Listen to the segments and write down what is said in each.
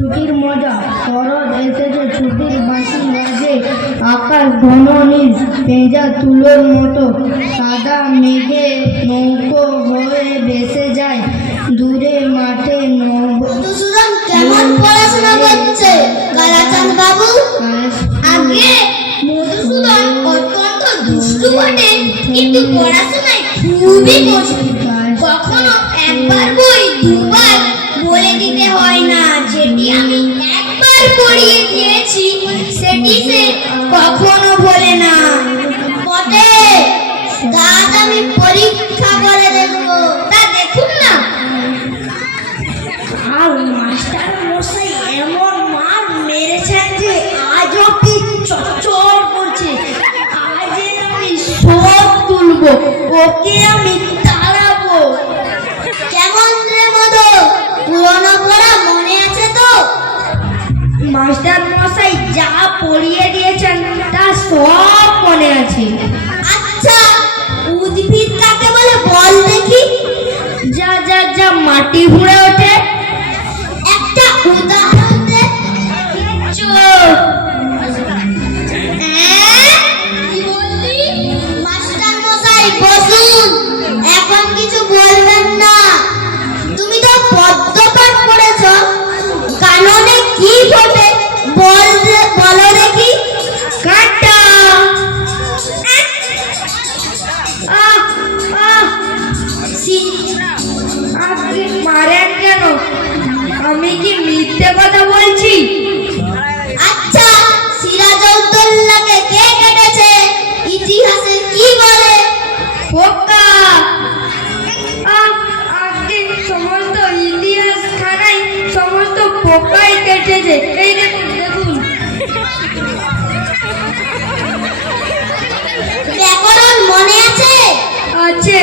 ছুটির মজা শরৎ এসেছে, ছুটির বাঁশি বাজে, আকাশ ঘন নীল পেঁজা তুলোর মতো, সাদা মেঘে নৌকো হয়ে ভেসে যায় দূরে মাঠে। মধুসূদন কেমন পড়াশোনা করছে কালাচাঁদ বাবু? আগে মধুসূদন অত্যন্ত দুষ্টু বটে, কিন্তু পড়াশোনায় খুবই কষ্ট। কখনো একবার বই দুবার বলে দিতে হয় না, যেটি আমি একবার পড়িয়ে দিয়েছি সেটি সে কখনো বলে না। বটে, আজ আমি পরীক্ষা করে দেখবো, তা দেখুন না। আর মাস্টার মশাই এমন মার মেরেছেন যে আজও কি চচ্চর করছে। আজ আমি সব তুলবো, ওকে আমি তাড়াবো। কেমন রে মধু, পুরনো পড়া মনে আছে তো? মাস্টার মশাই যা পড়িয়ে দিয়েছেন তা সব মনে আছে। আচ্ছা, উদ্ভিদ কাকে বলে বল দেখি? যা যা যা মাটি ভুঁড়ে ওঠে। একটা উদাহরণ দে। কি বললি? মাস্টার মশাই বসুন, এখন কিছু বলবেন না। তুমি তো পদ্য পাঠ পড়েছ, কাননে কি ফোটে বলো দেখি। কাঁটা। আপনি মারেন কেন? আমি কি মিথ্যে কথা বলছি? আচ্ছা, সিরাজউদ্দৌলাকে কে কেটেছে ইতিহাসে কি বলে? পোকা। আজকে সমস্ত ইতিহাস খানাই সমস্ত পোকাই কেটেছে। এই দেখুন দেখুন। ব্যাকরণ মনে আছে? আছে।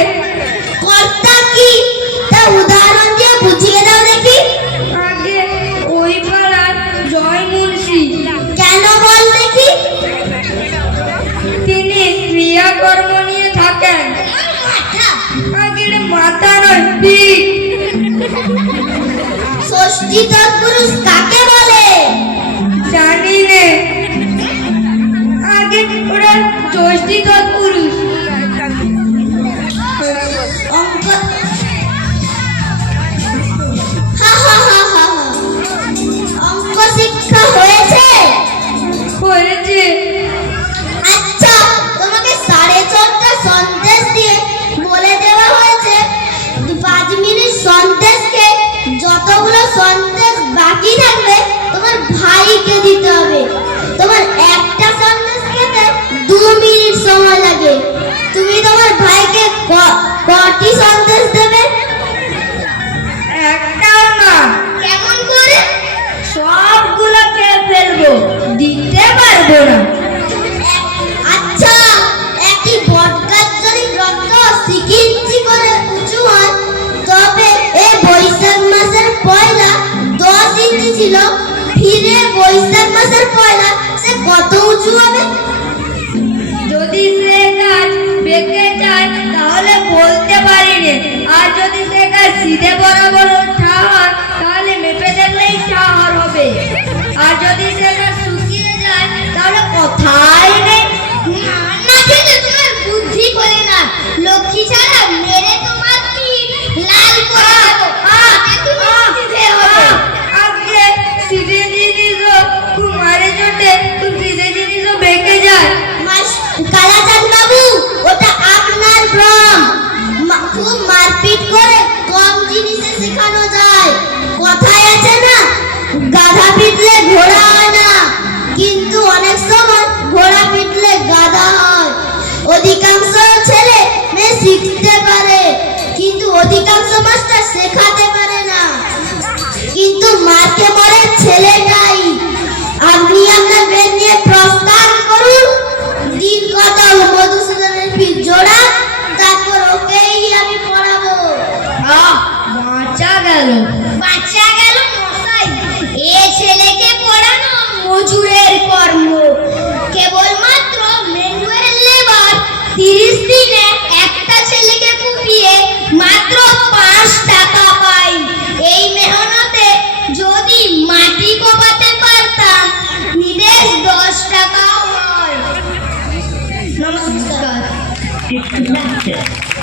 কর্তা কি তা উদাহরণ দিয়ে বুঝিয়ে দাও দেখি। আগে ওই পাড়ার জয় মুন্সি। কেন বল দেখি। তিনি ক্রিয়াকর্ম নিয়ে থাকেন। আগের মাথা নয় পিঠ। ষষ্ঠী তৎপুরুষ কাকে বলে? জানি নে। আগে ওরা ষষ্ঠী তৎপুরুষ। অঙ্ক অঙ্ক শিক্ষা হয়েছে? হয়েছে। আচ্ছা, তোমাকে 4:30 সন্দেশ দিয়ে বলে দেওয়া হয়েছে 5 মিনিট সন্দেশকে যতগুলো সন্দেশ বাকি থাকবে তোমার ভাইকে দিতে হবে। তোমার একটা সন্দেশ খেতে 2 মিনিট সময় লাগে। তুমি তোমার ভাইকে কটি সন্দেশ দেবে? একটাও না। কেমন করে? সবগুলো খেয়ে ফেলবো, দিতে পারবো না। আচ্ছা, একটি বটগাছ যদি রক্ত সিকিঞ্চি করে উঁচু হয়, তবে এই বৈশাখ মাসের পয়লা 10 ইঞ্চি ছিল, ফিরে বৈশাখ মাসের পয়লা সে কত উঁচু হবে? যদি সে গাছ বেঁকে যায় তাহলে বলতে পারিনি, আর যদি সে গাছ সিধে বরাবর ঠাহর তাহলে মেপে দেখলেই ঠাহর হবে। আর যদি সে গাছ শুকিয়ে যায় তাহলে কথাই নেই। না খেতে তোমার বুদ্ধি করে না, লক্ষ্মী ছাড়া মেরে তোমার পিঠ লাল করে দেবো। আগে সিধে জিনিসও কুমারে জোটে, সিধে জিনিসও বেঁকে যায়। কালাচাঁদ বাবু, ওটা আপনার ভ্রম। খুব মারপিট করে কম জিনিসে শেখানো যায়। কথায় আছে না, গাধা পিটলে ঘোড়া হয় না, কিন্তু অনেক সময় ঘোড়া পিটলে গাধা হয়। অধিকাংশ ছেলে মেয়ে শিখতে পারে, কিন্তু অধিকাংশ মাস্টার শেখাতে পারে না। কিন্তু মারকে মরে ছেলেটাই। আপনি আপনার বেদ নিয়ে প্রস্থান করুন। দিন কত মধুসূদনের ফি জোড়া, তারপর ওকেই আমি পড়াবো। বাঁচা গেল, বাঁচা গেল মশাই। এ ছেলেকে পড়ানো মজুরের কর্ম। কেবলমাত্র ম্যানুয়াল লেবার 30 দিনে একটা ছেলেকে কুপিয়ে মাত্র 5 টাকা পায়। এই মেহনতে যদি মাটি নমস্কার। Disconnected.